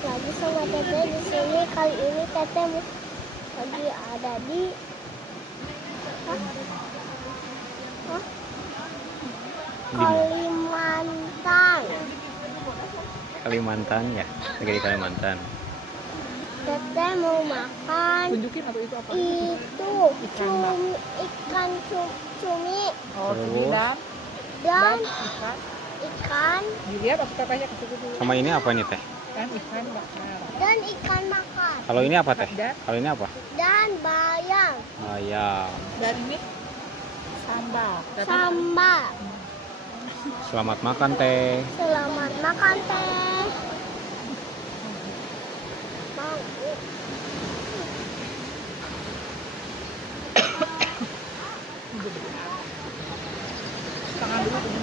lagi sama Teteh di sini. Kali ini Teteh lagi ada di Hah? Hah? Kalimantan. Kalimantan ya, lagi di Kalimantan. Teteh mau makan Tunjukin atau itu apa? itu ikan cumi Oh, cumi Terus? dan ikan. ikan Dilihat apa katanya ke situ dulu. Sama ini apa ini teh? Kan ikan bakar. dan ikan bakar Kalau ini apa teh? Dan Kalau ini apa? dan bayam Ayam. dan ini sambal. sambal. Selamat makan teh. Selamat makan Teh. Mau. Tangan dulu.